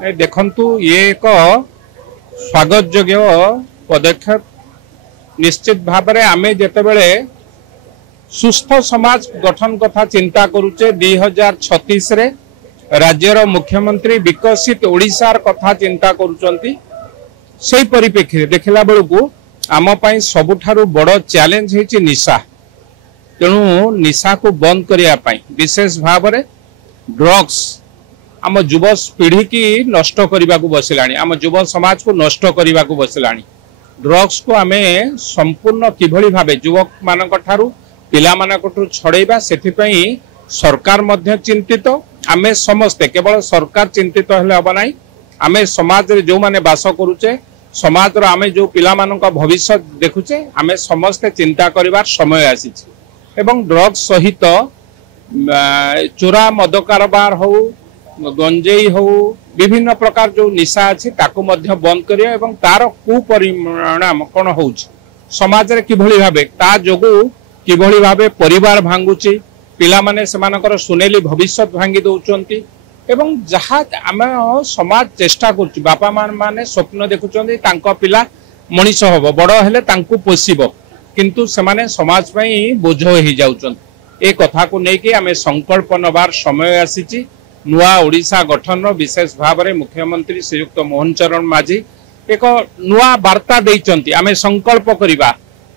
देखंतु ये एक स्वागत योग्य पदक्षेप निश्चित भाव में आमे जेतेबेले सुस्थ समाज गठन कथा चिंता करूचे 2036 रे राज्यर मुख्यमंत्री विकसित ओडिशार कथा चिंता करूचंती से परिप्रेक्षी देखला बेलू आम पाई सबुठारु बड़ चैलेंज है निशा तेणु निशा को बंद करने विशेष भाव में ड्रग्स आम युव पीढ़ी की नष्ट करने को बसिलानी आम युव समाज को नष्ट करने को बसिलानी ड्रग्स को आम संपूर्ण किभली भाव युवक मान पिला छड़ेबा से सरकार मध्य चिंतित आमे समस्ते केवल सरकार चिंतित हेले हबा नाही आमे समाज रे जो माने बास करूचे समाज रो आमे जो पिला मान का भविष्य देखुचे आमे समस्ते चिंता करिवार समय आसीछि एवं ड्रग्स सहित चोरा मद कारबार हो गंजेई हो विभिन्न प्रकार जो निशा अछि ताको मध्य बंद करिया एवं तार कुपरिणाम कोन होउछि समाज रे किभली भाबे ता जोगु किभली भाबे परिवार भांगुछि पिला माने सेमानकर सुनेली भविष्य भांगी दउचंती एवं जहा आम समाज चेष्टा करछि बापा माने स्वप्न देखुचंती तांको पिला मनीष हबो बड़ हेले तांको पोसिबो किंतु सेमाने समाज पई बोझ होई जाउचंती ए कथा को नै कि आमे संकल्प नबार समय आसीछि नुआ ओडिशा गठन विशेष भाव में मुख्यमंत्री श्रीयुक्त मोहन चरण माझी एक नुआ वार्ता देइचंती आमे संकल्प करिबा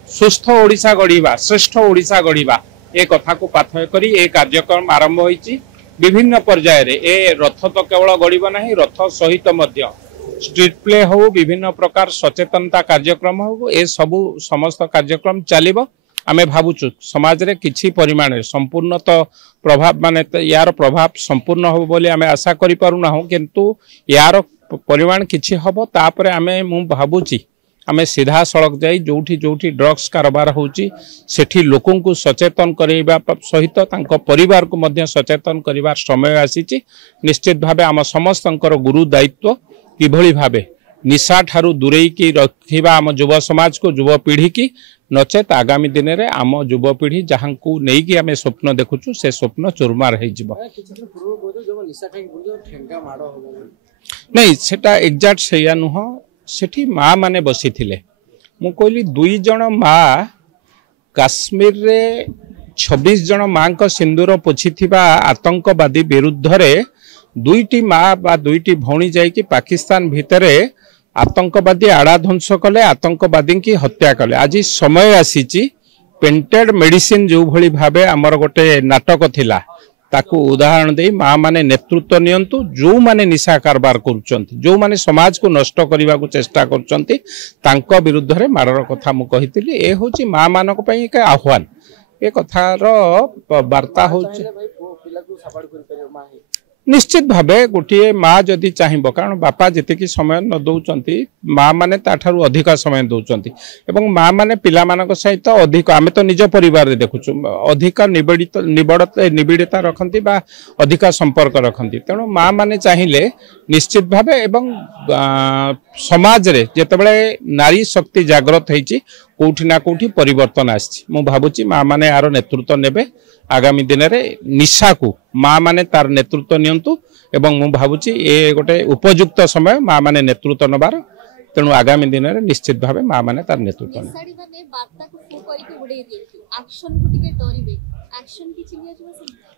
सुस्थ ओडिशा गढ़िबा श्रेष्ठ ओडिशा गढ़िबा ए कथा को पाथय करी ए कार्यक्रम आरंभ होईची विभिन्न पर्याय रे ए रथ तो केवल गढ़िबा नाही रथ सहित मध्य स्ट्रीट प्ले हो विभिन्न प्रकार सचेतनता कार्यक्रम हो ए सबु समस्त कार्यक्रम चलिबो आमे भाबुचु समाज रे किछि परिमाण रे संपूर्ण तो प्रभाव माने यार प्रभाव संपूर्ण हो बोली आमे आशा करि पारु ना हो किंतु यार परिमाण किछि हबो तापरे आमे मु भाबुची आमे सीधा सड़क जाई जोठी जोठी ड्रग्स कारबार होची सेठी लोकों को सचेतन करैबा सहित तांको परिवार को मध्य सचेतन करिवार समय आसीची निश्चित भाबे आम समस्तंकर गुरु दायित्व किभली भाबे निशा ठारू दूरेई की रखिबा आम युव समाज को युव पीढ़ी की नचेत आगामी दिन रे आम युव पीढ़ी जहां को नहीं कि आमे स्वप्न देखुछु से स्वप्न चुरमार हे जिवो नहीं सेटा एग्जैक्ट सेया नुह सेठी माँ माने बसी थिले मु कहली 2 जण माँ काश्मीर रे 26 जण माँ को सिंदूर पोछिथिबा आतंकवादी विरुद्ध रे 2टी माँ बा 2टी भौणी जाई कि पाकिस्तान भितरे आतंकवादी आड़ा ध्वंस कले आतंकवादी की हत्या कले आज समय आसीची पेंटेड मेडिसिन जो भली भाबे हमर गोटे नाटक थिला ताकू उदाहरण दे माँ माने नेतृत्व नियंतु जो माने निशा कारबार करूचंती जो माने समाज को नष्ट करने को चेष्टा करूचंती तांको विरुद्ध रे मारर कथा मु कहितली ए होची माँ मानक पई एक आह्वान ए कथार वार्ता होची निश्चित भावे गोटे माँ जदि चाहिए कारण बापा जी समय न दौरान माँ मैंने ताठारू अधिक समय दौरान एवं माँ मैंने पिला सहित अधिक आम तो निज परिवार देखुचु अधिक निबिड़ता रखती अधिक संपर्क रखती तेणु माँ मैंने चाहिए निश्चित भावे एवं समाज रे जेतेबेले नारी शक्ति जागृत होती कोठी ना कोठी परिवर्तन आछि मु भाबुची माँ माने आरो नेतृत्व नेबे आगामी दिन रे निशा को माँ माने तार नेतृत्व नियंतु एवं मु भाबुची ए गोटे उपयुक्त समय माँ माने नेतृत्व नबार तेणु आगामी दिन रे निश्चित भावे माँ माने तार नेतृत्व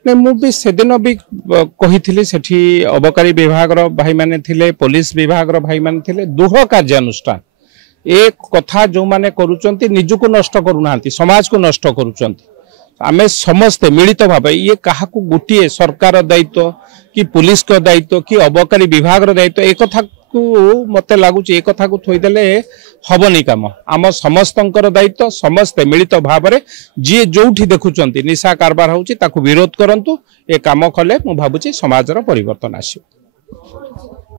ने मु भी सेदिन भी कही सेठी अबकारी विभाग रो भाई माने थिले पुलिस विभाग रो भाई माने थिले दुह कार्यानुष्ठान एक कथा जो माने करूचंती निज को नष्ट करूना समाज को नष्ट करूचंती आमे समस्ते मिलित भाव ये कहा गोटे सरकार दायित्व कि पुलिस को दायित्व कि अबकारी विभाग दायित्व एक कथा को मते लगुच एक कथा को थोईदेले हबनी काम आम समस्तंकर दायित्व समस्ते मिलित भाव में जी जोठी देखुचंती निशा कारबार होची ताकू विरोध करंतु ए काम कले मु भाबुची समाजर परिवर्तन आसियो।